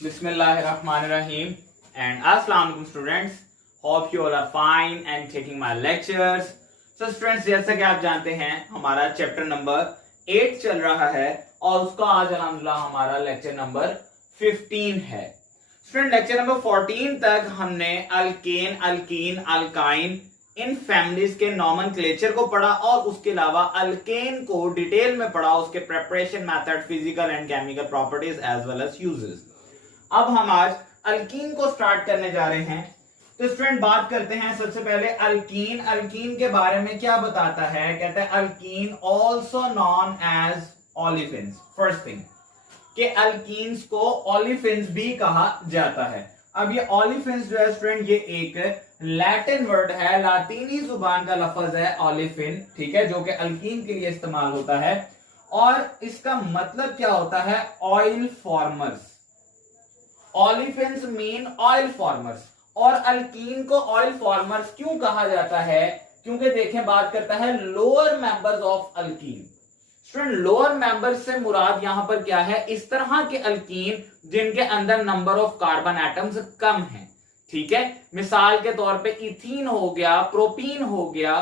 Bismillahirrahmanirrahim and Assalamu alaikum students. Hope you all are fine and taking my lectures. So students, जैसा कि आप जानते हैं हमारा चैप्टर नंबर 8 चल रहा है और उसका आज अल्हम्दुलिल्लाह हमारा लेक्चर नंबर 15 है. स्टूडेंट, लेक्चर नंबर 14 तक हमने अल्केन, अल्कीन, अल्काइन इन फैमिलीज के नॉमेनक्लेचर को पढ़ा और उसके अलावा अल्केन को डिटेल में पढ़ा, उसके preparation method, physical and chemical properties as well as uses. अब हम आज अल्कीन को स्टार्ट करने जा रहे हैं. तो स्टूडेंट, बात करते हैं सबसे पहले अल्कीन. अल्कीन के बारे में क्या बताता है? कहता है alkene also known as olefins. First thing कि अल्कीन्स को ओलिफिन्स भी कहा जाता है. अब ये ओलिफिन्स जो है स्टूडेंट, ये एक लैटिन वर्ड है, लातीनी जुबान का लफ्ज है ओलिफिन, ठीक है, जो कि अल्कीन के लिए इस्तेमाल होता है. और इसका मतलब क्या होता है? Oil formers. Olefins mean oil formers. और अल्कीन को ऑयल फॉर्मर्स क्यों कहा जाता है? क्योंकि देखें, बात करता है lower members of alkyne. Student, lower members से मुराद यहां पर क्या है? इस तरह के अल्कीन जिनके अंदर number of carbon atoms come हैं, ठीक है. मिसाल के तौर पे इथीन हो गया, प्रोपीन हो गया,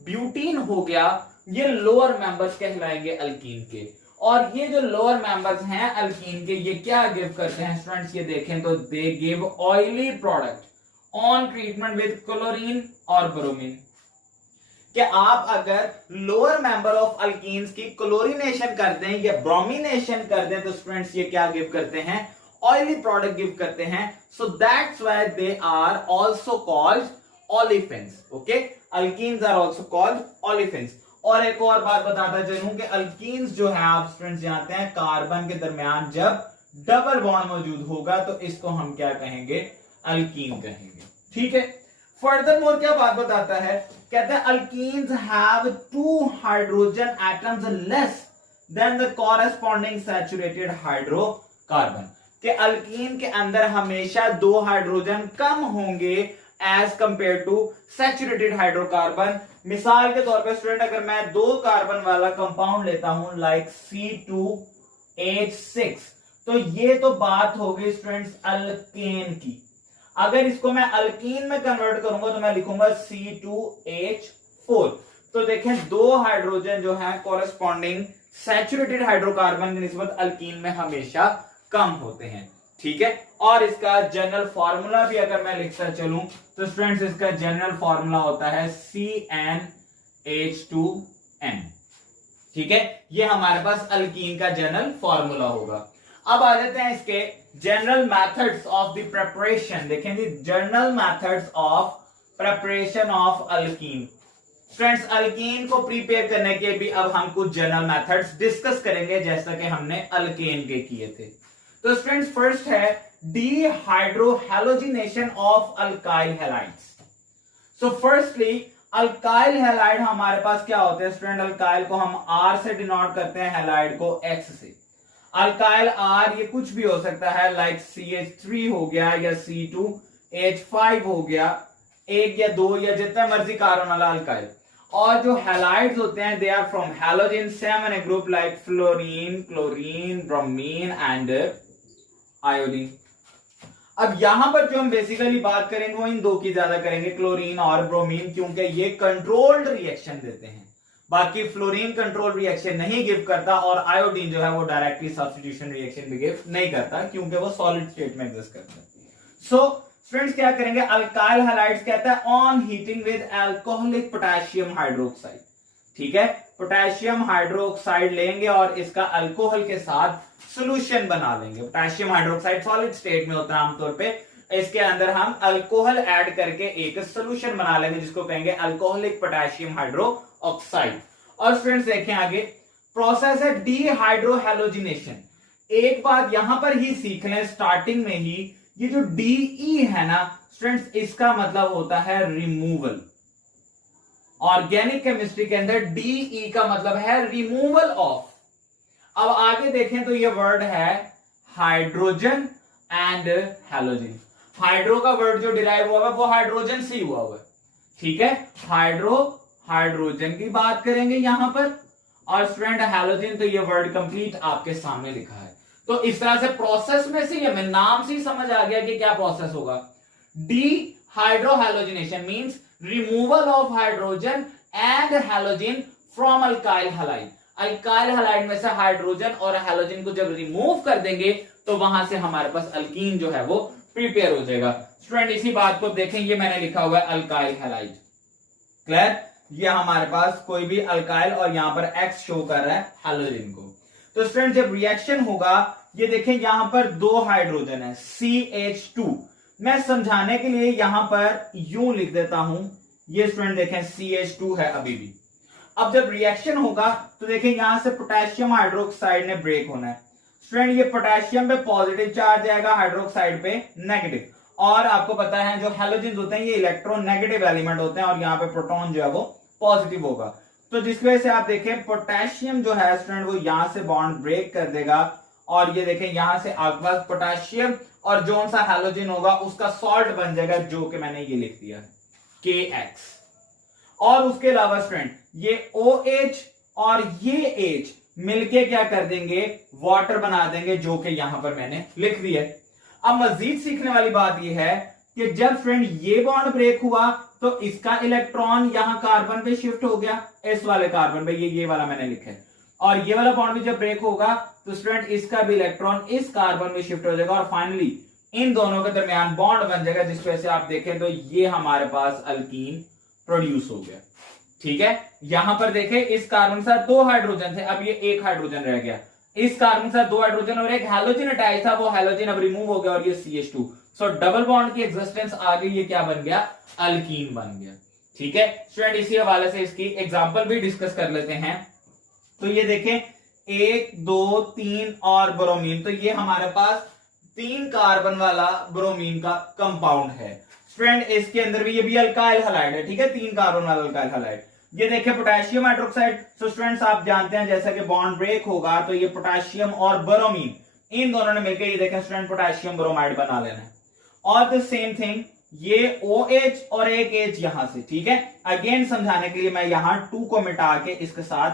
ब्यूटीन हो गया, ये लोअर मेंबर्स कहलाएंगे अल्कीन के. और ये जो लोअर मेंबर्स हैं अल्कीन के, ये क्या गिव करते हैं स्टूडेंट्स? ये देखें तो they give oily product on treatment with chlorine और ब्रोमीन. कि आप अगर लोअर मेंबर ऑफ अल्कीन्स की क्लोरीनेशन कर दें या ब्रोमिनेशन कर दें तो स्टूडेंट्स ये क्या गिव करते हैं? ऑयली प्रोडक्ट गिव करते हैं. So that's why they are also called olefins. Okay, alkenes are also called olefins. और एक और बात बताता चलूं कि अल्कीन्स जो है, आप स्टूडेंट्स जानते हैं, कार्बन के दरमियान जब डबल बॉन्ड मौजूद होगा तो इसको हम क्या कहेंगे? अल्कीन कहेंगे, ठीक है. फर्दरमोर क्या बात बताता है? कहता है alkenes have 2 hydrogen atoms less than the corresponding saturated hydrocarbon. कि अल्कीन के अंदर हमेशा 2 हाइड्रोजन कम होंगे as compare to saturated hydrocarbon. मिसाल के तौर पे स्टूडेंट, अगर मैं 2 कार्बन वाला कंपाउंड लेता हूं लाइक C2H6, तो ये तो बात हो गई स्टूडेंट्स अल्केन की. अगर इसको मैं अल्कीन में कन्वर्ट करूंगा तो मैं लिखूंगा C2H4. तो देखें 2 हाइड्रोजन जो है कॉरेस्पॉन्डिंग सैचुरेटेड हाइड्रोकार्बन की निस्बत अल्कीन में हमेशा कम होते हैं, ठीक है. और इसका जनरल फॉर्मूला भी अगर मैं लिखता चलूं तो स्टूडेंट्स इसका जनरल फॉर्मूला होता है CnH2n, ठीक है. ये हमारे पास अल्कीन का जनरल फॉर्मूला होगा. अब आ जाते हैं इसके general methods of the preparation. देखें जी, general methods of preparation of alkene. Friends, alkene को प्रिपेयर करने के भी अब हम कुछ जनरल मेथड्स डिस्कस करेंगे जैसा कि हमने अल्केन के किए थे. तो स्टूडेंट्स, फर्स्ट है dehydrohalogenation of alkyl halides. So firstly alkyl halide हमारे पास क्या होते हैं स्टूडेंट? अल्काइल को हम R से डिनोट करते हैं, हैलाइड को X से. अल्काइल R ये कुछ भी हो सकता है, लाइक CH3 हो गया या C2H5 हो गया, 1 या 2 या जितना मर्जी कार्बन वाला अल्काइल. और जो हैलाइड्स होते हैं they are from halogen, 7 group like fluorine, chlorine, bromine and iodine. अब यहां पर जो हम बेसिकली बात करेंगे वो इन 2 की ज्यादा करेंगे, क्लोरीन और ब्रोमीन, क्योंकि ये कंट्रोल्ड रिएक्शन देते हैं. बाकी फ्लोरीन कंट्रोल रिएक्शन नहीं गिव करता और आयोडीन जो है वो डायरेक्टली सब्स्टिट्यूशन रिएक्शन भी गिव नहीं करता क्योंकि वो सॉलिड स्टेट में एग्जिस्ट करता है. सो स्टूडेंट्स, क्या करेंगे? अल्काइल हैलाइड्स कहता है on heating with alcoholic potassium hydroxide, ठीक है. पोटेशियम हाइड्रोक्साइड लेंगे और इसका अल्कोहल के साथ सोल्यूशन बना लेंगे. पोटेशियम हाइड्रोक्साइड सॉलिड स्टेट में होता है आमतौर पे, इसके अंदर हम अल्कोहल ऐड करके एक सोल्यूशन बना लेंगे जिसको कहेंगे अल्कोहलिक पोटेशियम हाइड्रोक्साइड. और स्टूडेंट्स देखें आगे, प्रोसेस है डिहाइड्रोहैलोजिनेशन. एक बात यहां पर ही सीख लें स्टार्टिंग में ही, ये जो DE है ना स्टूडेंट्स, इसका मतलब होता है रिमूवल. ऑर्गेनिक केमिस्ट्री के अंदर DE का मतलब है रिमूवल ऑफ. अब आगे देखें तो ये वर्ड है हाइड्रोजन एंड हैलोजन. हाइड्रो का वर्ड जो डिराइव हुआ है वो हाइड्रोजन से हुआ हुआ है, ठीक है. हाइड्रोजन की बात करेंगे यहां पर. और स्टूडेंट हैलोजन, तो ये वर्ड कंप्लीट आपके सामने लिखा है. तो इस तरह से प्रोसेस में से हमें नाम से ही समझ आ गया कि क्या प्रोसेस होगा। Dehydrohalogenation means removal of hydrogen and halogen from alkyl halide. Alkyl halide में से हाइड्रोजन और हैलोजन को जब रिमूव कर देंगे तो वहां से हमारे पास अल्कीन जो है वो प्रिपेयर हो जाएगा। स्टूडेंट इसी बात को देखें, ये मैंने लिखा हुआ है अल्काइल हैलाइड। क्लियर? ये हमारे पास कोई भी अल्काइल और यहां पर एक्स शो कर रहा है हैलोजन को। तो स्टूडेंट जब रिएक्शन होगा, ये देखें यहां पर 2 हाइड्रोजन है CH2। मैं समझाने के लिए यहां पर यूं लिख देता हूं, ये स्टूडेंट देखें CH2 है अभी भी। अब जब रिएक्शन होगा तो देखें यहां से पोटेशियम हाइड्रोक्साइड ने ब्रेक होना है। स्टूडेंट ये पोटेशियम पे पॉजिटिव चार्ज आएगा, हाइड्रोक्साइड पे नेगेटिव। और आपको पता है जो हैलोजन होते हैं ये इलेक्ट्रॉन नेगेटिव एलिमेंट होते हैं और यहाँ पे प्रोटॉन जो है वो पॉजिटिव होगा। तो जिसकी वजह से आप देखें पोटेशियम जो है स्टूडेंट वो यहां से बॉन्ड ब्रेक कर देगा और ये देखें यहां से आपके पास पोटेशियम और जो सा हैलोजन होगा उसका सॉल्ट बन जाएगा, जो कि मैंने ये लिख दिया है KX। और उसके अलावा स्टूडेंट ये OH और ये H मिलके क्या कर देंगे, वाटर बना देंगे, जो कि यहां पर मैंने लिख दिया है। अब मजीद सीखने वाली बात यह है कि जब फ्रेंड ये बॉन्ड ब्रेक हुआ तो इसका इलेक्ट्रॉन यहां कार्बन पे शिफ्ट हो गया, इस वाले कार्बन पे, ये वाला मैंने लिखा है। और ये वाला बॉन्ड भी जब ब्रेक होगा तो स्टूडेंट इसका भी इलेक्ट्रॉन इस कार्बन में शिफ्ट हो जाएगा और फाइनली इन दोनों के दरमियान बॉन्ड बन जाएगा, जिस वजह से आप देखें तो ये हमारे पास अल्कीन प्रोड्यूस हो गया। ठीक है, यहां पर देखें इस कार्बन के साथ 2 हाइड्रोजन थे, अब ये 1 हाइड्रोजन रह गया। इस कार्बन के साथ 2 हाइड्रोजन और एक हैलोजन अटैच था, वो हैलोजन अब रिमूव हो गया और ये CH2। सो डबल बॉन्ड की एग्जिस्टेंस आ गई, ये क्या बन गया, अल्कीन बन गया। ठीक है स्टूडेंट, इसी हवाले से इसकी एग्जांपल भी डिस्कस कर लेते हैं। तो ये देखें 1 2 3 और ब्रोमीन, तो ये हमारे पास 3 कार्बन वाला ब्रोमीन का कंपाउंड है। स्टूडेंट इसके अंदर भी ये भी अल्काइल हैलाइड है। ठीक है, 3 कार्बन वाला अल्काइल हैलाइड। ये देखें पोटेशियम हाइड्रोक्साइड। सो स्टूडेंट्स आप जानते हैं जैसा कि बॉन्ड ब्रेक होगा तो ये पोटेशियम और ब्रोमीन इन दोनों ने मिलकर ये देखें स्टूडेंट पोटेशियम ब्रोमाइड बना लेना है। और द सेम थिंग ये OH और एक H यहां से। ठीक है, अगेन समझाने के लिए मैं यहां 2 को मिटा के इसके साथ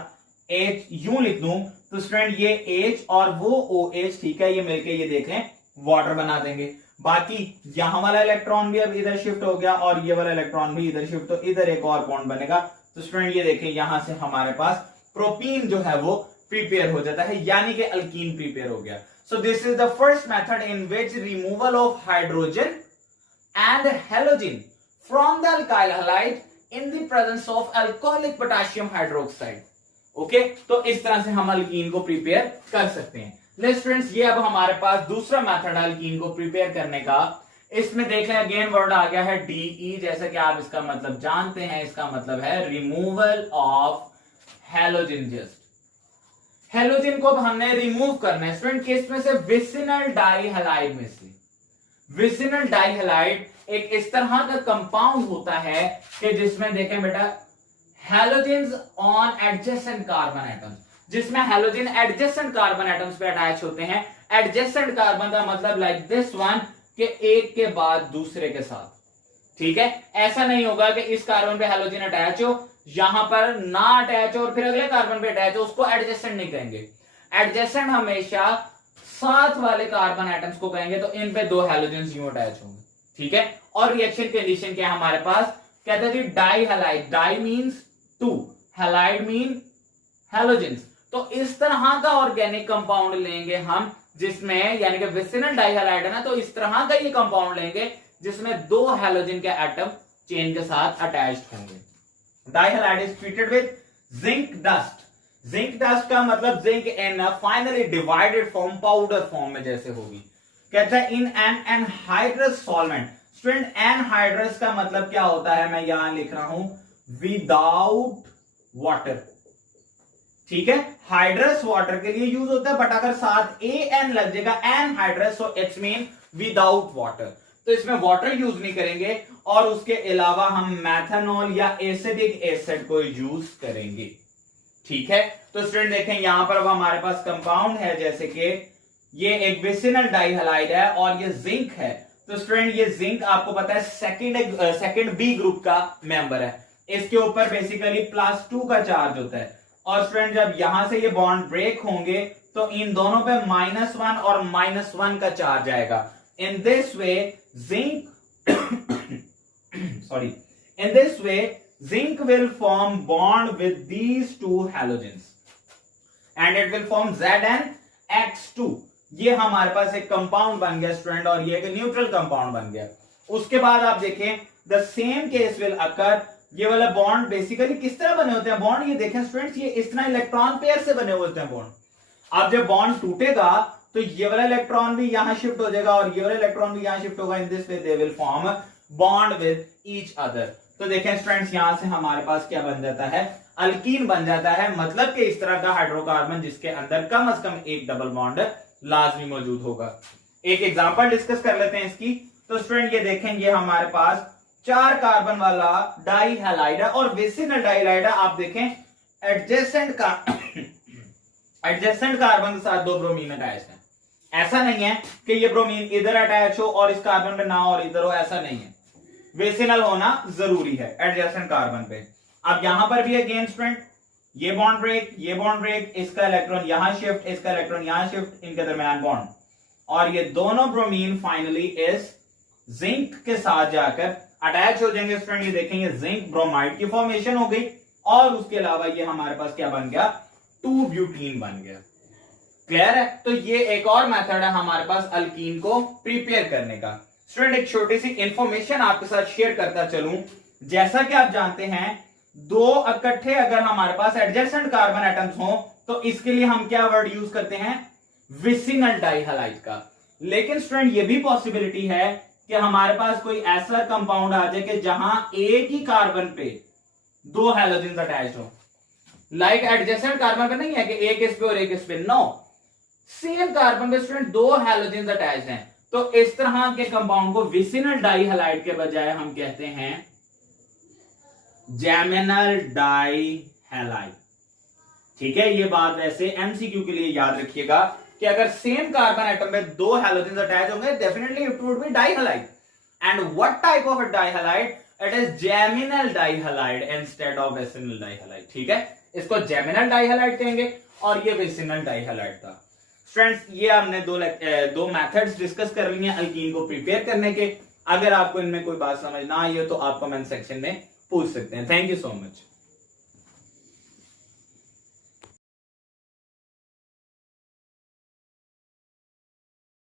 H यूं लिख दूं तो स्टूडेंट ये H और वो OH, ठीक है, ये मिलके ये देख लें वाटर बना देंगे। बाकी यहां वाला इलेक्ट्रॉन भी अब इधर शिफ्ट हो गया और ये वाला इलेक्ट्रॉन भी इधर शिफ्ट, तो इधर एक और बॉन्ड बनेगा। तो स्टूडेंट ये देखें यहां से हमारे पास प्रोपीन जो है वो प्रिपेयर हो जाता है, यानी कि अल्कीन प्रिपेयर हो गया। So this is the first method in which removal of hydrogen and halogen from the alkyl halide in the presence of alcoholic potassium hydroxide. Okay, तो इस तरह से हम अल्कीन को प्रिपेयर कर सकते हैं। लेट्स स्टूडेंट्स, ये अब हमारे पास दूसरा मेथड है अल्कीन को प्रिपेयर करने का। इसमें देख लें अगेन वर्ड आ गया है DE, जैसा कि आप इसका मतलब जानते हैं, इसका मतलब है removal of halogen. Just halogen को अब हमने रिमूव करना है स्टूडेंट, किस में से, विसिनल डाइहैलाइड में से। विसिनल डाइहैलाइड एक इस तरह का कंपाउंड होता है कि जिसमें देखें बेटा halogens on adjacent carbon atoms, जिसमें हैलोजन एडजेसेंट कार्बन एटम्स पे अटैच होते हैं। एडजेसेंट कार्बन का मतलब लाइक दिस वन, के एक के बाद दूसरे के साथ। ठीक है, ऐसा नहीं होगा कि इस कार्बन पे हैलोजन अटैच हो, यहां पर ना अटैच हो और फिर अगले कार्बन पे अटैच हो, उसको एडजेसेंट नहीं कहेंगे। एडजेसेंट हमेशा साथ वाले कार्बन एटम्स को कहेंगे, तो इन पे 2 हैलोजेंस यूं अटैच होंगे। ठीक है, और रिएक्शन कंडीशन क्या है हमारे पास, कहते हैं dihalide, di means 2, halide mean halogens. तो इस तरह का ऑर्गेनिक कंपाउंड लेंगे हम जिसमें, यानी कि विसिनल डाइहैलाइड है ना, तो इस तरह का ये कंपाउंड लेंगे जिसमें 2 हैलोजन के एटम चेन के साथ अटैच्ड होंगे। Dihalide is treated with zinc dust. Zinc dust का मतलब zinc in finely divided form, powder form में जैसे होगी। कहता है in an anhydrous solvent. Student anhydrous का मतलब क्या होता है, मैं यहां लिख रहा हूं विदाउट वाटर। ठीक है, हाइड्रस वाटर के लिए यूज होता है, बट अगर साथ AN लग जाएगा anhydrous, so it's mean without water. तो इसमें वाटर यूज नहीं करेंगे और उसके अलावा हम मैथनॉल या एसिडिक एसिड को यूज करेंगे। ठीक है, तो स्टूडेंट देखें यहां पर अब हमारे पास कंपाउंड है, जैसे कि ये एक विसिनल डाइहैलाइड है और ये जिंक है। तो स्टूडेंट ये जिंक आपको पता है सेकंड B ग्रुप का मेंबर है। इसके ऊपर बेसिकली +2 का चार्ज होता है। और स्टूडेंट जब यहां से ये बॉन्ड ब्रेक होंगे तो इन दोनों पे -1 और -1 का चार्ज आएगा। In this way zinc sorry in this way zinc will form bond with these two halogens and it will form ZnX2। ये हमारे पास एक कंपाउंड बन गया स्टूडेंट और ये एक न्यूट्रल कंपाउंड बन गया। उसके बाद आप देखें the same case will occur. ये वाला बॉन्ड बेसिकली किस तरह बने होते हैं बॉन्ड, ये देखें स्टूडेंट्स, ये इस तरह इलेक्ट्रॉन पेयर से बने हुए होते हैं बॉन्ड। अब जब बॉन्ड टूटेगा तो ये वाला इलेक्ट्रॉन भी यहां शिफ्ट हो जाएगा और ये वाला इलेक्ट्रॉन भी यहां शिफ्ट होगा। In this way they will form bond with each other. तो देखें स्टूडेंट्स, यहां से हमारे पास क्या बन जाता है, अल्कीन बन जाता है। मतलब कि इस तरह का हाइड्रोकार्बन जिसके अंदर कम से कम एक डबल बॉन्ड लाजमी मौजूद होगा। एक एग्जांपल डिस्कस कर लेते हैं इसकी। तो स्टूडेंट ये देखेंगे हमारे पास 4 कार्बन वाला डाई हैलाइड है और विसिनल डाइहाइड है। आप देखें एडजेसेंट कार्बन के साथ 2 ब्रोमीन अटैच है। ऐसा नहीं है कि ये ब्रोमीन इधर अटैच हो और इस कार्बन पे ना हो और इधर हो, ऐसा नहीं है। विसिनल होना जरूरी है एडजेसेंट कार्बन पे। अब यहां पर भी अगेन स्टूडेंट ये बॉन्ड ब्रेक, इसका इलेक्ट्रॉन यहां शिफ्ट, इसका इलेक्ट्रॉन यहां शिफ्ट, इनके दरमियान बॉन्ड, और ये दोनों ब्रोमीन फाइनली इस जिंक के साथ जाकर अटैच हो जाएंगे। स्टूडेंट ये देखेंगे जिंक ब्रोमाइड की फॉर्मेशन हो गई और उसके अलावा ये हमारे पास क्या बन गया, 2 ब्यूटीन बन गया। क्लियर है? तो ये एक और मेथड है हमारे पास अल्कीन को प्रिपेयर करने का। स्टूडेंट एक छोटी सी इंफॉर्मेशन आपके साथ शेयर करता चलूं। जैसा कि आप जानते हैं 2 इकट्ठे अगर हमारे पास एडजेसेंट कार्बन एटम्स हो तो इसके लिए हम क्या वर्ड यूज करते हैं, विसिनल डाइहालाइड का। लेकिन स्टूडेंट ये भी पॉसिबिलिटी है कि हमारे पास कोई ऐसा कंपाउंड आ जाए कि जहां एक ही कार्बन पे 2 हैलोजेंस अटैच हो। लाइक एडजेसेंट कार्बन पे नहीं है कि एक इस पे और एक इस पे, नो, सेम कार्बन पे स्टूडेंट 2 हैलोजेंस अटैच हैं। तो इस तरह के कंपाउंड को विसिनल डाइहालाइड के बजाय हम कहते हैं जैमिनल डाइहालाइड। ठीक है, ये बात वैसे एमसीक्यू के लिए याद रखिएगा कि अगर सेम कार्बन एटम में 2 हैलोजेंस अटैच होंगे definitely it would be dihalide. And what type of dihalide, it is geminal dihalide instead of vicinal dihalide. ठीक है, इसको जैमिनल डाइहालाइड कहेंगे और ये विसिनल डाइहालाइड था। फ्रेंड्स ये हमने दो मेथड्स डिस्कस कर लिए अल्कीन को प्रिपेयर करने के। अगर आपको इनमें कोई बात समझ ना आई हो तो आप कमेंट सेक्शन में पूछ सकते हैं। Thank you so much.